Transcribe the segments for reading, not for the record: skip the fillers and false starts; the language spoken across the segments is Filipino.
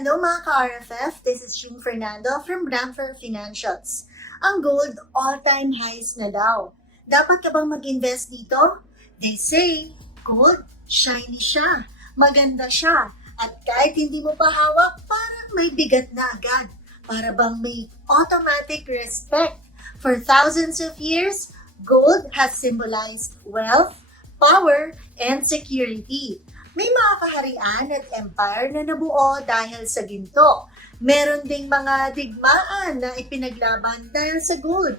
Hello mga ka-RFF, this is Jean Fernando from Bramford Financials. Ang gold all-time highs na daw. Dapat ka bang mag-invest dito? They say, gold, shiny siya, maganda siya, at kahit hindi mo pa hawak, parang may bigat na agad. Para bang may automatic respect. For thousands of years, gold has symbolized wealth, power, and security. May mga kaharian at empire na nabuo dahil sa ginto. Meron ding mga digmaan na ipinaglaban dahil sa gold.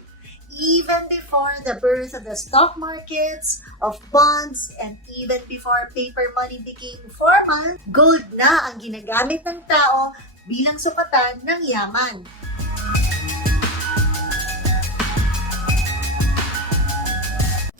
Even before the birth of the stock markets, of bonds, and even before paper money became formal, gold na ang ginagamit ng tao bilang sukatan ng yaman.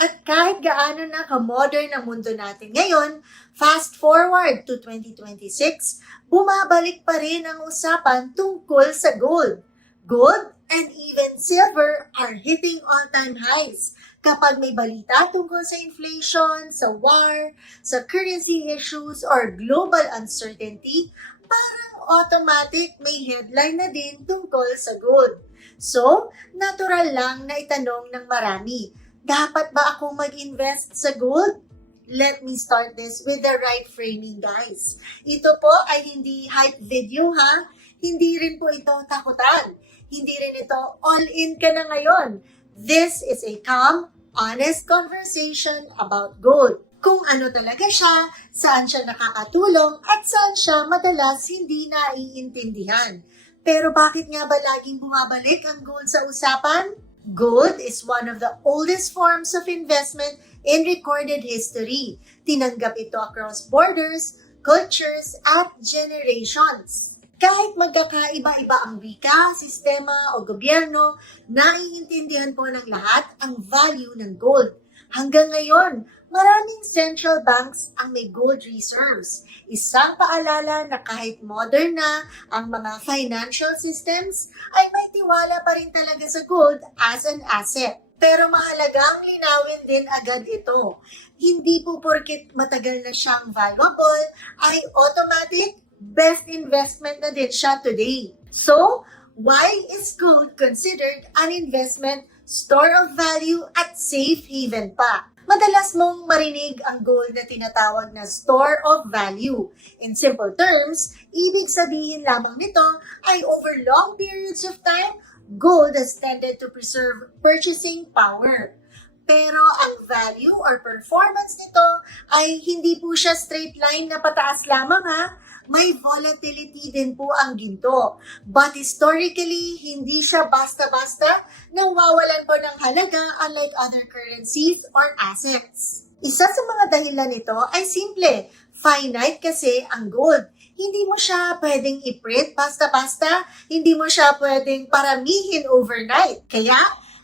At kahit gaano na ka-modern ang mundo natin ngayon, fast forward to 2026, bumabalik pa rin ang usapan tungkol sa gold. Gold and even silver are hitting all-time highs. Kapag may balita tungkol sa inflation, sa war, sa currency issues, or global uncertainty, parang automatic may headline na din tungkol sa gold. So, natural lang na itanong ng marami, dapat ba ako mag-invest sa gold? Let me start this with the right framing, guys. Ito po ay hindi hype video, ha? Hindi rin po ito takutan. Hindi rin ito all-in ka na ngayon. This is a calm, honest conversation about gold. Kung ano talaga siya, saan siya nakakatulong, at saan siya madalas hindi naiintindihan. Pero bakit nga ba laging bumabalik ang gold sa usapan? Gold is one of the oldest forms of investment in recorded history. Tinanggap ito across borders, cultures, at generations. Kahit magkakaiba-iba ang wika, sistema o gobyerno, naiintindihan po ng lahat ang value ng gold. Hanggang ngayon, maraming central banks ang may gold reserves. Isang paalala na kahit modern na ang mga financial systems, ay may tiwala pa rin talaga sa gold as an asset. Pero mahalagang linawin din agad ito. Hindi po porket matagal na siyang valuable, ay automatic best investment na din siya today. So, why is gold considered an investment, store of value, at safe haven pa? Madalas mong marinig ang gold na tinatawag na store of value. In simple terms, ibig sabihin lamang nito ay over long periods of time, gold has tended to preserve purchasing power. Pero ang value or performance nito ay hindi po siya straight line na pataas lamang, ha? May volatility din po ang ginto. But historically, hindi siya basta-basta nawawalan po ng halaga unlike other currencies or assets. Isa sa mga dahilan nito ay simple. Finite kasi ang gold. Hindi mo siya pwedeng i-print basta-basta. Hindi mo siya pwedeng paramihin overnight. Kaya,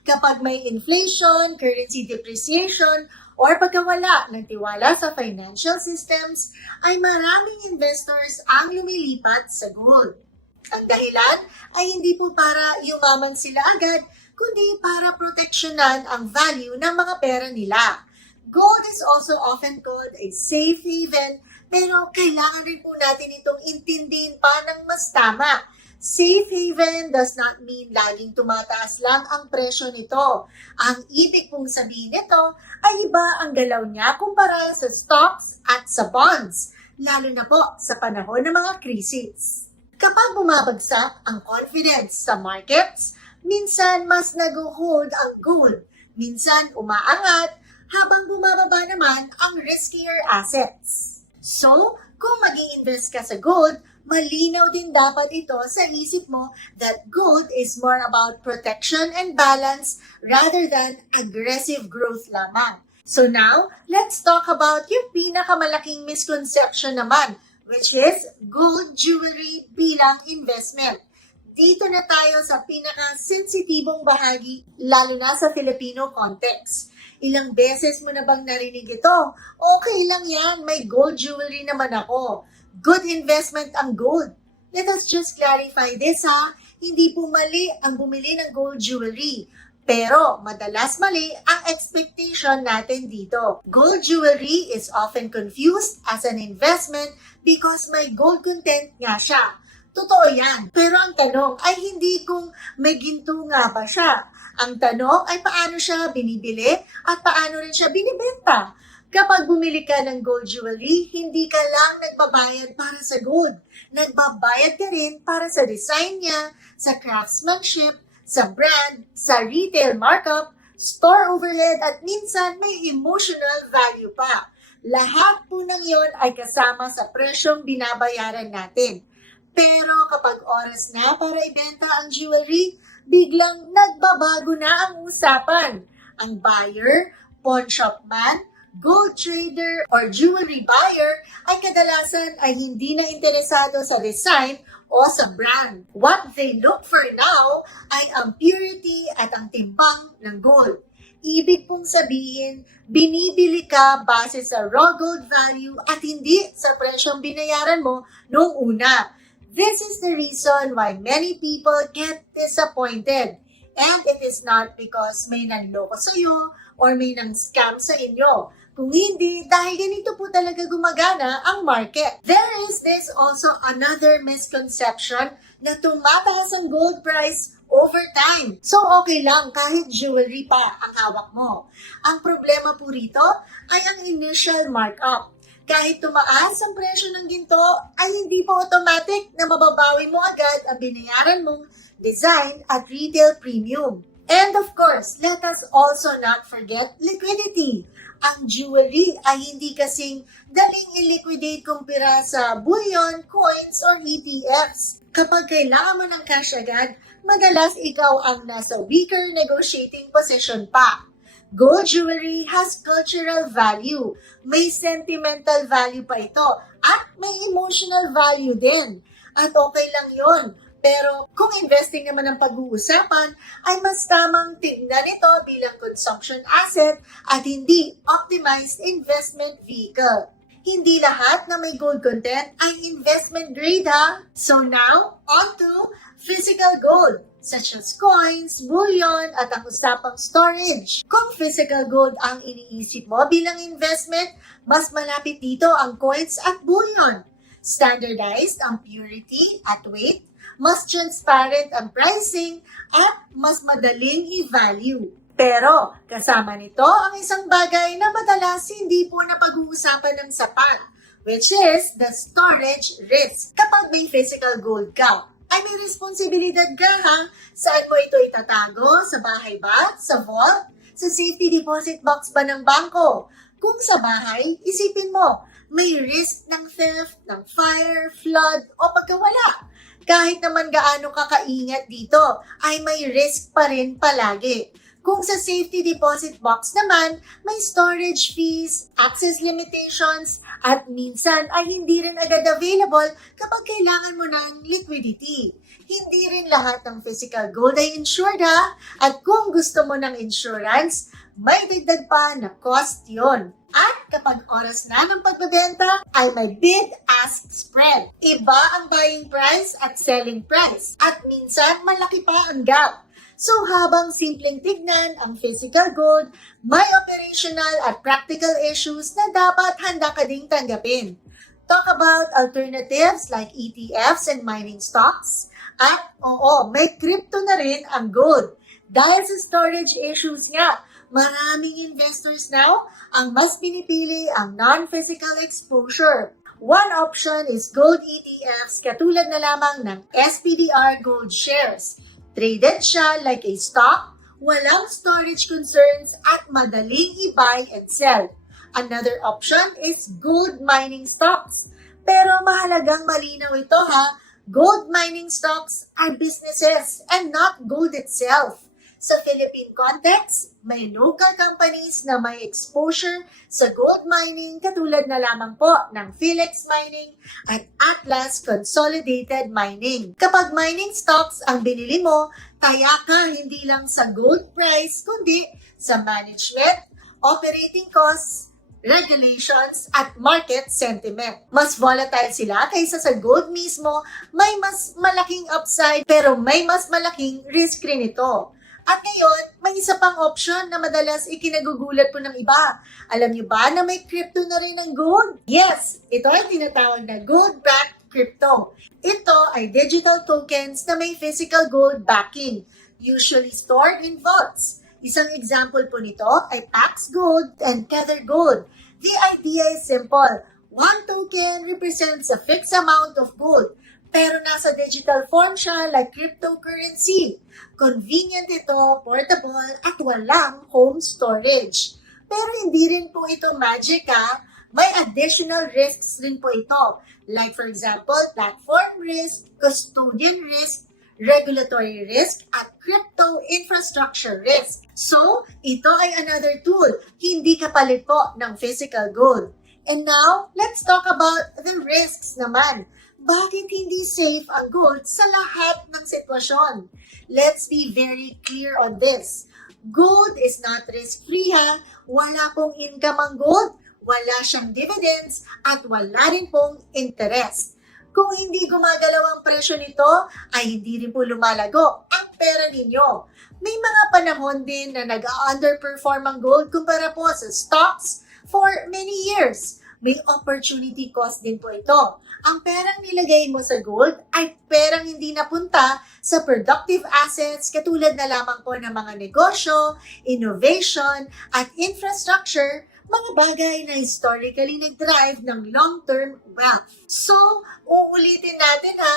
kapag may inflation, currency depreciation, or pagkawala ng tiwala sa financial systems, ay maraming investors ang lumilipat sa gold. Ang dahilan ay hindi po para yumaman sila agad, kundi para proteksyonan ang value ng mga pera nila. Gold is also often called a safe haven, pero kailangan rin po natin itong intindihin pa ng mas tama. Safe haven does not mean laging tumataas lang ang presyo nito. Ang ibig pong sabihin nito ay iba ang galaw niya kumpara sa stocks at sa bonds, lalo na po sa panahon ng mga krisis. Kapag bumabagsak ang confidence sa markets, minsan mas nag-hold ang gold, minsan umaangat, habang bumababa naman ang riskier assets. So, kung mag-i-invest ka sa gold, malinaw din dapat ito sa isip mo that gold is more about protection and balance rather than aggressive growth lamang. So now, let's talk about yung pinakamalaking misconception naman, which is gold jewelry bilang investment. Dito na tayo sa pinaka-sensitibong bahagi, lalo na sa Filipino context. Ilang beses mo na bang narinig ito? Okay lang yan, may gold jewelry naman ako. Good investment ang gold. Let us just clarify this, ha. Hindi po mali ang bumili ng gold jewelry. Pero madalas mali ang expectation natin dito. Gold jewelry is often confused as an investment because may gold content nga siya. Totoo yan. Pero ang tanong ay hindi kung may ginto nga ba siya. Ang tanong ay paano siya binibili at paano rin siya binibenta. Kapag bumili ka ng gold jewelry, hindi ka lang nagbabayad para sa gold. Nagbabayad ka rin para sa design niya, sa craftsmanship, sa brand, sa retail markup, store overhead at minsan may emotional value pa. Lahat po ng yon ay kasama sa presyong binabayaran natin. Pero kapag oras na para ibenta ang jewelry, biglang nagbabago na ang usapan. Ang buyer, pawn shop man, gold trader, or jewelry buyer ay kadalasan ay hindi na interesado sa design o sa brand. What they look for now ay ang purity at ang timbang ng gold. Ibig pong sabihin, binibili ka base sa raw gold value at hindi sa presyong binayaran mo noong una. This is the reason why many people get disappointed. And it is not because may nanloko sa iyo or may nang-scam sa inyo. Kung hindi, dahil ganito po talaga gumagana ang market. There is this also another misconception na tumataas ang gold price over time. So okay lang kahit jewelry pa ang hawak mo. Ang problema po rito ay ang initial markup. Kahit tumaas ang presyo ng ginto, ay hindi po automatic na mababawi mo agad ang binayaran mong design at retail premium. And of course, let us also not forget liquidity. Ang jewelry ay hindi kasing daling i-liquidate kumpara sa bullion, coins, or ETFs. Kapag kailangan mo ng cash agad, madalas ikaw ang nasa weaker negotiating position pa. Gold jewelry has cultural value. May sentimental value pa ito at may emotional value din. At okay lang yon. Pero kung investing naman ang pag-uusapan, ay mas tamang tignan ito bilang consumption asset at hindi optimized investment vehicle. Hindi lahat na may gold content ay investment grade ha. So now, on to physical gold, such as coins, bullion, at ang usapang storage. Kung physical gold ang iniisip mo bilang investment, mas malapit dito ang coins at bullion. Standardized ang purity at weight, mas transparent ang pricing, at mas madaling i-value. Pero, kasama nito ang isang bagay na madalas hindi po napag-uusapan ng sapat, which is the storage risk. Kapag may physical gold ka, ay may responsibilidad ka ha? Saan mo ito itatago? Sa bahay ba? Sa vault? Sa safety deposit box ba ng bangko? Kung sa bahay, isipin mo, may risk ng theft, ng fire, flood, o pagkawala. Kahit naman gaano ka kaingat dito, ay may risk pa rin palagi. Kung sa safety deposit box naman, may storage fees, access limitations, at minsan ay hindi rin agad available kapag kailangan mo ng liquidity. Hindi rin lahat ng physical gold ay insured ha, at kung gusto mo ng insurance, may dagdag pa na cost yon. At kapag oras na ng pagbebenta, ay may bid-ask spread. Iba ang buying price at selling price. At minsan, malaki pa ang gap. So habang simpleng tignan ang physical gold, may operational at practical issues na dapat handa ka ding tanggapin. Talk about alternatives like ETFs and mining stocks. At oo, may crypto na rin ang gold. Dahil sa storage issues nga, maraming investors now ang mas pinipili ang non-physical exposure. One option is gold ETFs katulad na lamang ng SPDR Gold Shares. Traded siya like a stock, walang storage concerns at madaling i-buy and sell. Another option is gold mining stocks. Pero mahalagang malinaw ito ha, gold mining stocks are businesses and not gold itself. Sa Philippine context, may local companies na may exposure sa gold mining katulad na lamang po ng Philex Mining at Atlas Consolidated Mining. Kapag mining stocks ang binili mo, taya ka hindi lang sa gold price kundi sa management, operating costs, regulations, at market sentiment. Mas volatile sila kaysa sa gold mismo, may mas malaking upside pero may mas malaking risk rin ito. At ngayon, may isa pang option na madalas ikinagugulat po ng iba. Alam niyo ba na may crypto na rin ng gold? Yes, ito ay tinatawag na gold-backed crypto. Ito ay digital tokens na may physical gold backing, usually stored in vaults. Isang example po nito ay Pax Gold and Tether Gold. The idea is simple. One token represents a fixed amount of gold, pero nasa digital form siya like cryptocurrency. Convenient ito, portable, at walang home storage. Pero hindi rin po ito magic ha. May additional risks rin po ito. Like for example, platform risk, custodian risk, regulatory risk, at crypto infrastructure risk. So, ito ay another tool, hindi kapalit po ng physical gold. And now, let's talk about the risks naman. Bakit hindi safe ang gold sa lahat ng sitwasyon? Let's be very clear on this. Gold is not risk-free ha. Wala pong income ang gold, wala siyang dividends, at wala rin pong interest. Kung hindi gumagalaw ang presyo nito, ay hindi rin po lumalago ang pera ninyo. May mga panahon din na nag-underperform ang gold kumpara po sa stocks for many years. May opportunity cost din po ito. Ang perang nilagay mo sa gold ay perang hindi napunta sa productive assets katulad na lamang po ng mga negosyo, innovation, at infrastructure, mga bagay na historically nag-drive ng long-term wealth. So, uulitin natin ha,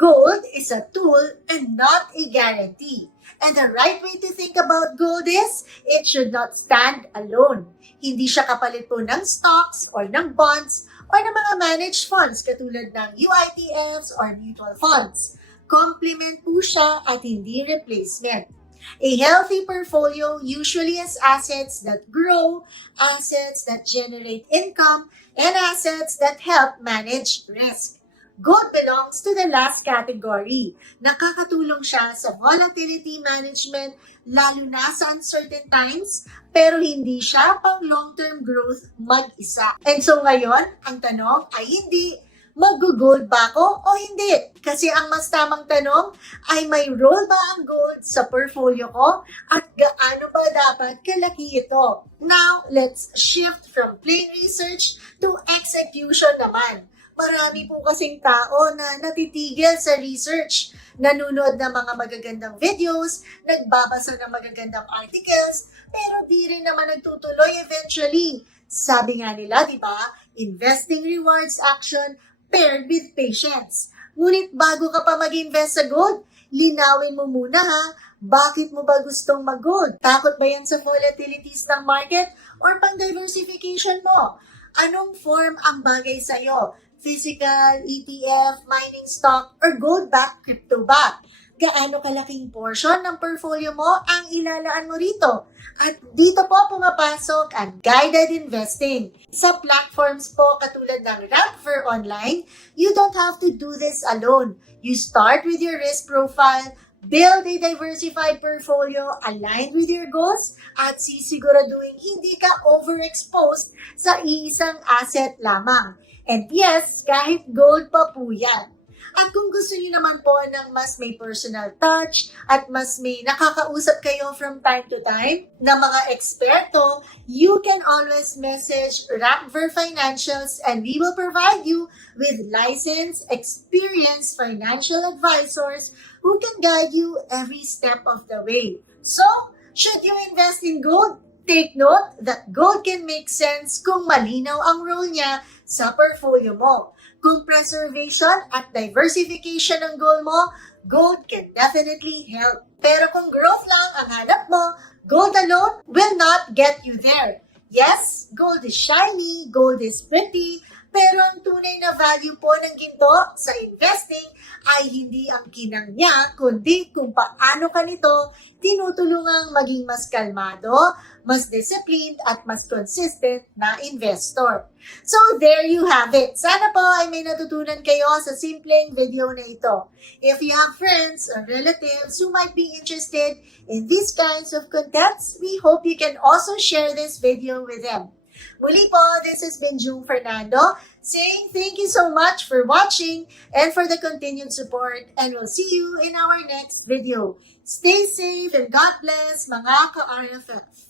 gold is a tool and not a guarantee. And the right way to think about gold is, it should not stand alone. Hindi siya kapalit po ng stocks or ng bonds or ng mga managed funds katulad ng UITFs or mutual funds. Complement po siya at hindi replacement. A healthy portfolio usually has assets that grow, assets that generate income, and assets that help manage risk. Gold belongs to the last category. Nakakatulong siya sa volatility management lalo na sa uncertain times, pero hindi siya pang long-term growth mag-isa. And so ngayon, ang tanong ay hindi, mag-gold ba ako o hindi? Kasi ang mas tamang tanong ay may role ba ang gold sa portfolio ko at gaano ba dapat kalaki ito? Now, let's shift from plain research to execution naman. Marami po kasing tao na natitigil sa research, nanonood ng mga magagandang videos, nagbabasa ng magagandang articles, pero di rin naman nagtutuloy eventually. Sabi nga nila, di ba, investing rewards action paired with patience. Ngunit bago ka pa mag-invest sa gold, linawin mo muna ha, bakit mo ba gustong mag-gold? Takot ba yan sa volatilities ng market or pang-diversification mo? Anong form ang bagay sa'yo? Physical, ETF, mining stock, or gold-backed crypto ba? Gaano kalaking portion ng portfolio mo ang ilalaan mo rito? At dito po pumapasok ang guided investing. Sa platforms po katulad ng Rapver Online, you don't have to do this alone. You start with your risk profile, build a diversified portfolio aligned with your goals, at sisiguraduhin hindi ka overexposed sa iisang asset lamang. And yes, kahit gold pa po yan. At kung gusto niyo naman po ng mas may personal touch at mas may nakakausap kayo from time to time na mga eksperto, you can always message Rapver Financials and we will provide you with licensed, experienced financial advisors who can guide you every step of the way. So, should you invest in gold? Take note that gold can make sense kung malinaw ang role niya sa portfolio mo. Kung preservation at diversification ang goal mo, gold can definitely help. Pero kung growth lang ang hanap mo, gold alone will not get you there. Yes, gold is shiny, gold is pretty, pero ang tunay na value po ng ginto sa investing ay hindi ang kinang niya, kundi kung paano ka nito tinutulungang maging mas kalmado, mas disciplined, at mas consistent na investor. So there you have it. Sana po ay may natutunan kayo sa simpleng video na ito. If you have friends or relatives who might be interested in these kinds of contents, we hope you can also share this video with them. Muli po, this has been Jung Fernando saying thank you so much for watching and for the continued support, and we'll see you in our next video. Stay safe and God bless mga ka-RFF.